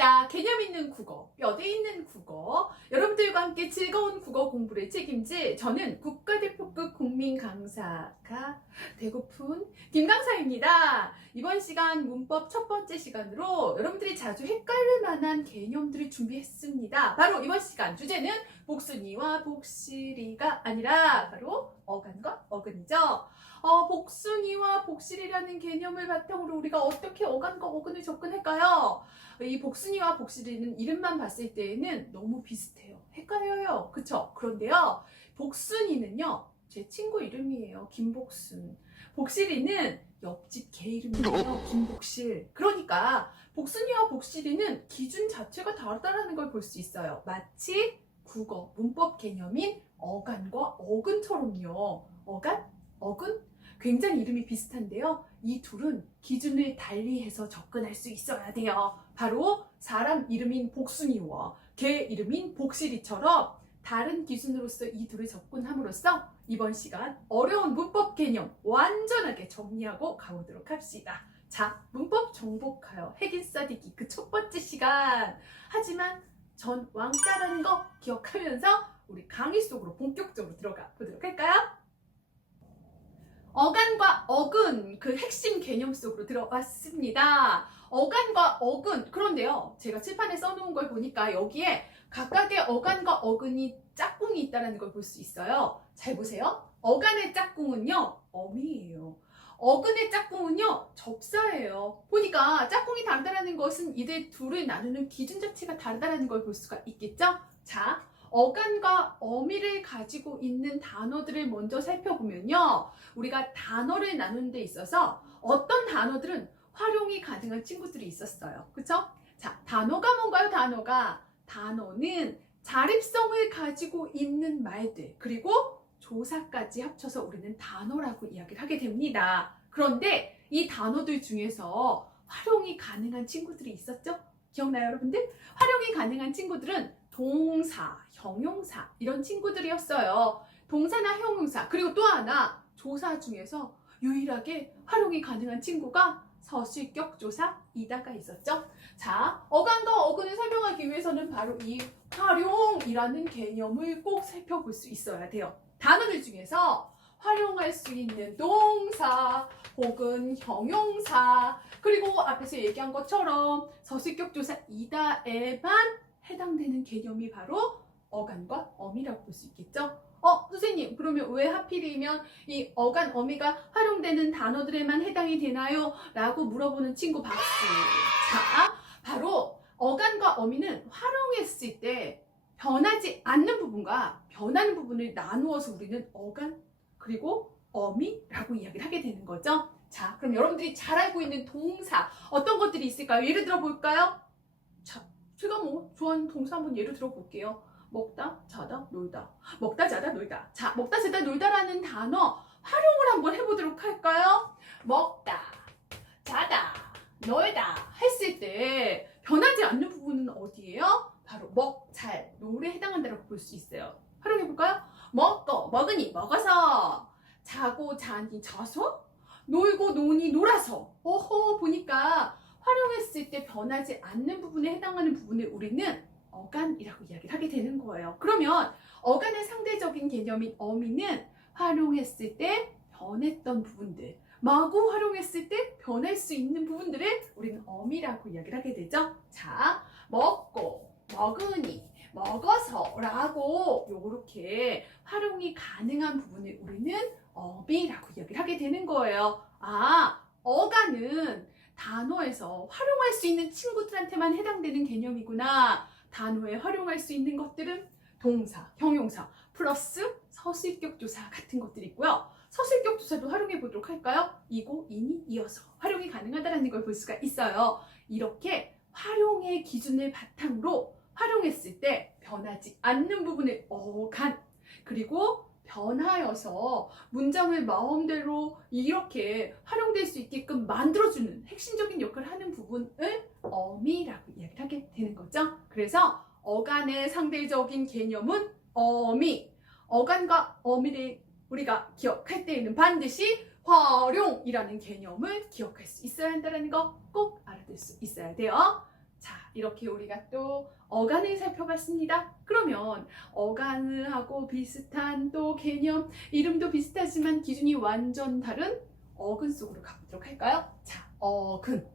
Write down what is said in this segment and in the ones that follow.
반갑습니다. 개념 있는 국어, 뼈대 있는 국어. 여러분들과 함께 즐거운 국어 공부를 책임질 저는 국가대표급 국민 강사가 되고픈 김강사입니다. 이번 시간 문법 첫 번째 시간으로 여러분들이 자주 헷갈릴 만한 개념들을 준비했습니다. 바로 이번 시간 주제는 복순이와 복실이가 아니라 바로 어간과 어근이죠. 복순이와 복실이라는 개념을 바탕으로 우리가 어떻게 어간과 어근을 접근할까요? 이 복순이와 복실이는 이름만 봤을 때에는 너무 비슷해요. 헷갈려요. 그쵸? 그런데요, 복순이는요, 제 친구 이름이에요. 김복순. 복실이는 옆집 개 이름이에요. 김복실. 그러니까 복순이와 복실이는 기준 자체가 다르다는 걸 볼 수 있어요. 마치 국어, 문법 개념인 어간과 어근처럼요. 어간, 어근, 굉장히 이름이 비슷한데요. 이 둘은 기준을 달리해서 접근할 수 있어야 돼요. 바로 사람 이름인 복순이와 개 이름인 복실이처럼 다른 기준으로서 이 둘을 접근함으로써 이번 시간 어려운 문법 개념 완전하게 정리하고 가보도록 합시다. 자, 문법 정복하여 핵인 써디기 그 첫 번째 시간. 하지만 전 왕따라는 거 기억하면서 우리 강의 속으로 본격적으로 들어가 보도록 할까요? 어간과 어근, 그 핵심 개념 속으로 들어왔습니다. 어간과 어근, 그런데요, 제가 칠판에 써놓은 걸 보니까 여기에 각각의 어간과 어근이 짝꿍이 있다는 걸 볼 수 있어요. 잘 보세요. 어간의 짝꿍은요, 어미예요. 어근의 짝꿍은요, 접사예요. 보니까 짝꿍이 다르다는 것은 이들 둘을 나누는 기준 자체가 다르다는 걸 볼 수가 있겠죠? 자, 어간과 어미를 가지고 있는 단어들을 먼저 살펴보면요, 우리가 단어를 나누는 데 있어서 어떤 단어들은 활용이 가능한 친구들이 있었어요. 그쵸? 자, 단어가 뭔가요? 단어는 자립성을 가지고 있는 말들, 그리고 조사까지 합쳐서 우리는 단어라고 이야기를 하게 됩니다. 그런데 이 단어들 중에서 활용이 가능한 친구들이 있었죠? 기억나요, 여러분들? 활용이 가능한 친구들은 동사, 형용사 이런 친구들이었어요. 동사나 형용사, 그리고 또 하나 조사 중에서 유일하게 활용이 가능한 친구가 서술격 조사 이다가 있었죠. 자, 어간과 어근을 설명하기 위해서는 바로 이 활용이라는 개념을 꼭 살펴볼 수 있어야 돼요. 단어들 중에서 활용할 수 있는 동사 혹은 형용사, 그리고 앞에서 얘기한 것처럼 서술격 조사 이다에만 해당되는 개념이 바로 어간과 어미라고 볼 수 있겠죠? 선생님, 그러면 왜 하필이면 이 어간, 어미가 활용되는 단어들에만 해당이 되나요? 라고 물어보는 친구 박수. 자, 바로 어간과 어미는 활용했을 때 변하지 않는 부분과 변하는 부분을 나누어서 우리는 어간, 그리고 어미라고 이야기를 하게 되는 거죠. 자, 그럼 여러분들이 잘 알고 있는 동사 어떤 것들이 있을까요? 예를 들어 볼까요? 자, 제가 좋아하는 동사 한번 예를 들어 볼게요. 먹다, 자다, 놀다. 먹다, 자다, 놀다. 자, 먹다, 자다, 놀다라는 단어 활용을 한번 해보도록 할까요? 먹다, 자다, 놀다 했을 때 변하지 않는 부분은 어디예요? 바로 먹, 잘, 놀에 해당한다고 볼 수 있어요. 활용해볼까요? 먹고, 먹으니, 먹어서. 자고, 자니, 자서. 놀고, 노니, 놀아서. 보니까 활용했을 때 변하지 않는 부분에 해당하는 부분을 우리는 어간이라고 이야기를 하게 되는 거예요. 그러면 어간의 상대적인 개념인 어미는 활용했을 때 변했던 부분들, 마구 활용했을 때 변할 수 있는 부분들을 우리는 어미라고 이야기를 하게 되죠. 자, 먹고, 먹으니, 먹어서 라고 요렇게 활용이 가능한 부분을 우리는 어미라고 이야기를 하게 되는 거예요. 어간은 단어에서 활용할 수 있는 친구들한테만 해당되는 개념이구나. 단어에 활용할 수 있는 것들은 동사, 형용사, 플러스 서술격 조사 같은 것들이 있고요. 서술격 조사도 활용해 보도록 할까요? 이고, 이니, 이어서 활용이 가능하다는 걸 볼 수가 있어요. 이렇게 활용의 기준을 바탕으로 활용했을 때 변하지 않는 부분을 어간, 그리고 변하여서 문장을 마음대로 이렇게 활용될 수 있게끔 만들어주는 핵심적인 역할을 하는 부분을 어미라고 이야기를 하게 되는 거죠. 그래서 어간의 상대적인 개념은 어미, 어간과 어미를 우리가 기억할 때에는 반드시 활용이라는 개념을 기억할 수 있어야 한다는 거 꼭 알아둘 수 있어야 돼요. 자, 이렇게 우리가 또 어간을 살펴봤습니다. 그러면 어간하고 비슷한 또 개념, 이름도 비슷하지만 기준이 완전 다른 어근 속으로 가보도록 할까요? 자, 어근.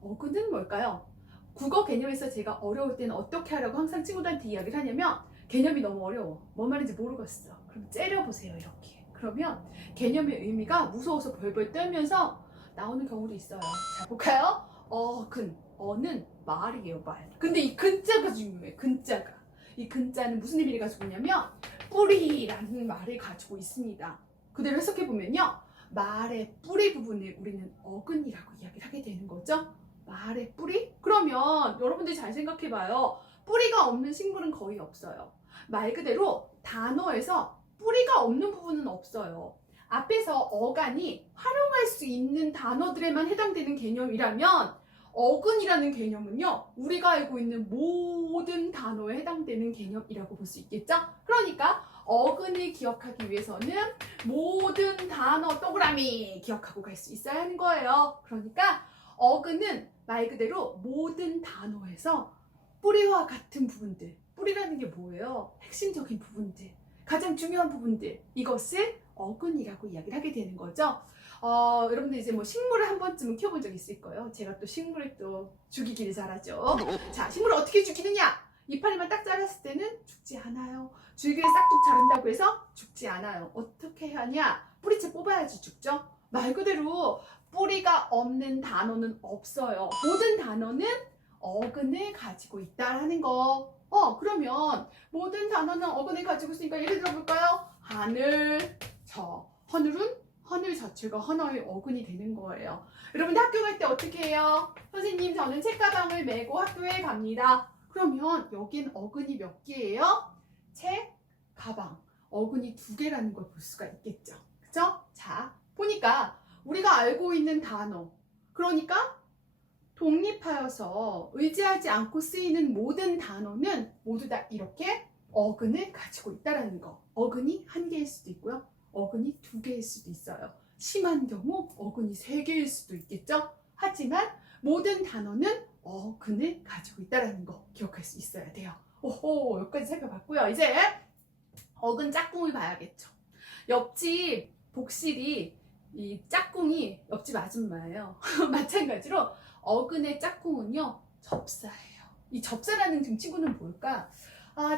어근은 뭘까요? 국어 개념에서 제가 어려울 때는 어떻게 하라고 항상 친구들한테 이야기를 하냐면 개념이 너무 어려워. 뭔 말인지 모르겠어. 그럼 째려보세요, 이렇게. 그러면 개념의 의미가 무서워서 벌벌 떨면서 나오는 경우도 있어요. 자, 볼까요? 어근. 어는 말이에요, 말. 근데 이 근자가 중요해, 근자가. 이 근자는 무슨 의미를 가지고 있냐면 뿌리라는 말을 가지고 있습니다. 그대로 해석해보면요. 말의 뿌리 부분을 우리는 어근이라고 이야기를 하게 되는 거죠. 말의 뿌리? 그러면 여러분들이 잘 생각해봐요. 뿌리가 없는 식물은 거의 없어요. 말 그대로 단어에서 뿌리가 없는 부분은 없어요. 앞에서 어간이 활용할 수 있는 단어들에만 해당되는 개념이라면 어근이라는 개념은요, 우리가 알고 있는 모든 단어에 해당되는 개념이라고 볼 수 있겠죠? 그러니까 어근을 기억하기 위해서는 모든 단어 동그라미 기억하고 갈 수 있어야 하는 거예요. 그러니까 어근은 말 그대로 모든 단어에서 뿌리와 같은 부분들, 뿌리라는 게 뭐예요? 핵심적인 부분들, 가장 중요한 부분들, 이것을 어근이라고 이야기를 하게 되는 거죠. 여러분들 이제 뭐 식물을 한 번쯤은 키워본 적 있을 거예요. 제가 또 식물을 또 죽이기를 잘하죠. 자, 식물을 어떻게 죽이느냐? 이파리만 딱 잘랐을 때는 죽지 않아요. 줄기를 싹둑 자른다고 해서 죽지 않아요. 어떻게 해야 하냐? 뿌리채 뽑아야지 죽죠. 말 그대로 뿌리가 없는 단어는 없어요. 모든 단어는 어근을 가지고 있다라는 거. 그러면 모든 단어는 어근을 가지고 있으니까 예를 들어 볼까요? 하늘, 하늘 자체가 하나의 어근이 되는 거예요. 여러분들 학교 갈 때 어떻게 해요? 선생님, 저는 책가방을 메고 학교에 갑니다. 그러면 여긴 어근이 몇 개예요? 책, 가방. 어근이 2개라는 걸 볼 수가 있겠죠. 그죠? 자, 보니까 우리가 알고 있는 단어, 그러니까 독립하여서 의지하지 않고 쓰이는 모든 단어는 모두 다 이렇게 어근을 가지고 있다는 거. 어근이 1개일 수도 있고요. 어근이 2개일 수도 있어요. 심한 경우 어근이 3개일 수도 있겠죠. 하지만 모든 단어는 어근을 가지고 있다는 거 기억할 수 있어야 돼요. 오호, 여기까지 살펴봤고요. 이제 어근 짝꿍을 봐야겠죠. 옆집 복실이 이 짝꿍이 옆집 아줌마예요. 마찬가지로 어근의 짝꿍은요, 접사예요. 이 접사라는 친구는 뭘까?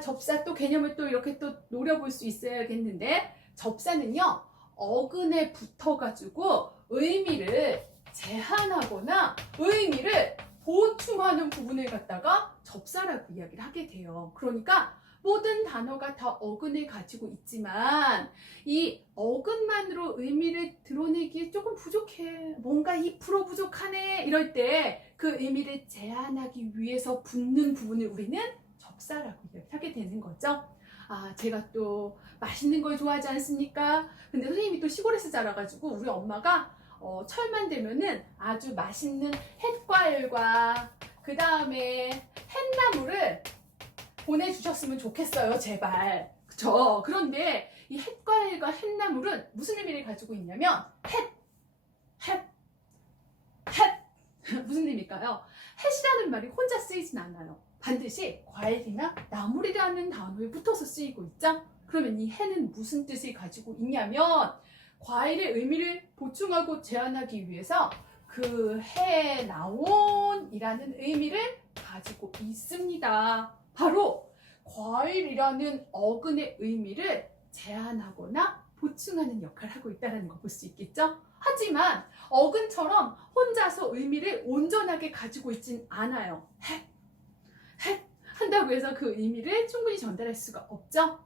접사 또 개념을 또 이렇게 또 노려볼 수 있어야겠는데, 접사는요, 어근에 붙어가지고 의미를 제한하거나 의미를 보충하는 부분을 갖다가 접사라고 이야기를 하게 돼요. 그러니까 모든 단어가 다 어근을 가지고 있지만 이 어근만으로 의미를 드러내기에 조금 부족해. 뭔가 2% 부족하네. 이럴 때 그 의미를 제한하기 위해서 붙는 부분을 우리는 접사라고 이야기하게 되는 거죠. 제가 또 맛있는 걸 좋아하지 않습니까? 근데 선생님이 또 시골에서 자라가지고 우리 엄마가 철만 되면은 아주 맛있는 햇과일과 그 다음에 햇나물을 보내주셨으면 좋겠어요, 제발. 그쵸? 그런데 이 햇과일과 햇나물은 무슨 의미를 가지고 있냐면 햇 무슨 의미일까요? 햇이라는 말이 혼자 쓰이진 않아요. 반드시 과일이나 나물이라는 단어에 붙어서 쓰이고 있죠? 그러면 이 해는 무슨 뜻을 가지고 있냐면 과일의 의미를 보충하고 제한하기 위해서 그 해에 나온이라는 의미를 가지고 있습니다. 바로 과일이라는 어근의 의미를 제한하거나 보충하는 역할을 하고 있다는 걸 볼 수 있겠죠? 하지만 어근처럼 혼자서 의미를 온전하게 가지고 있진 않아요. 헷 한다고 해서 그 의미를 충분히 전달할 수가 없죠?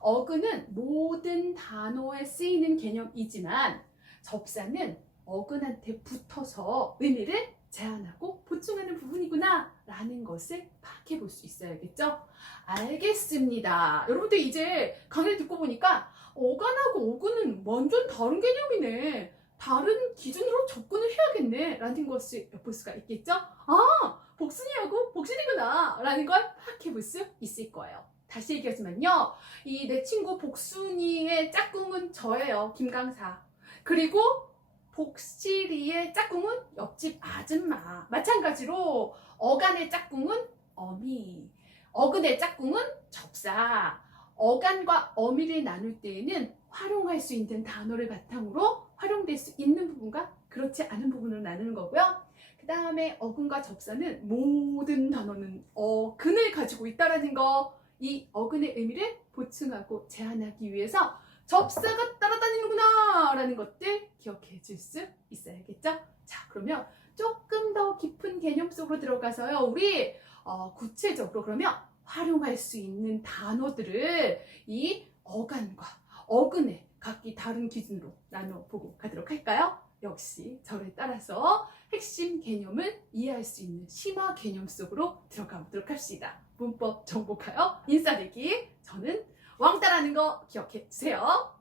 어근은 모든 단어에 쓰이는 개념이지만 접사는 어근한테 붙어서 의미를 제한하고 보충하는 부분이구나 라는 것을 파악해 볼 수 있어야겠죠? 알겠습니다. 여러분들 이제 강의를 듣고 보니까 어간하고 어근은 완전 다른 개념이네. 다른 기준으로 접근을 해야겠네 라는 것을 엿볼 수가 있겠죠? 복순이하고 복실이구나 라는 걸 파악해 볼 수 있을 거예요. 다시 얘기하지만요, 이 내 친구 복순이의 짝꿍은 저예요, 김강사. 그리고 복실이의 짝꿍은 옆집 아줌마. 마찬가지로 어간의 짝꿍은 어미, 어근의 짝꿍은 접사. 어간과 어미를 나눌 때에는 활용할 수 있는 단어를 바탕으로 활용될 수 있는 부분과 그렇지 않은 부분으로 나누는 거고요. 그 다음에 어근과 접사는 모든 단어는 어근을 가지고 있다라는 거, 이 어근의 의미를 보충하고 제한하기 위해서 접사가 따라다니는구나 라는 것들 기억해 줄 수 있어야겠죠? 자, 그러면 조금 더 깊은 개념 속으로 들어가서요, 우리 구체적으로 그러면 활용할 수 있는 단어들을 이 어간과 어근의 각기 다른 기준으로 나눠보고 가도록 할까요? 역시 저를 따라서 핵심 개념을 이해할 수 있는 심화 개념 속으로 들어가 보도록 합시다. 문법 정복하여 인싸되기. 저는 왕따라는 거 기억해 주세요.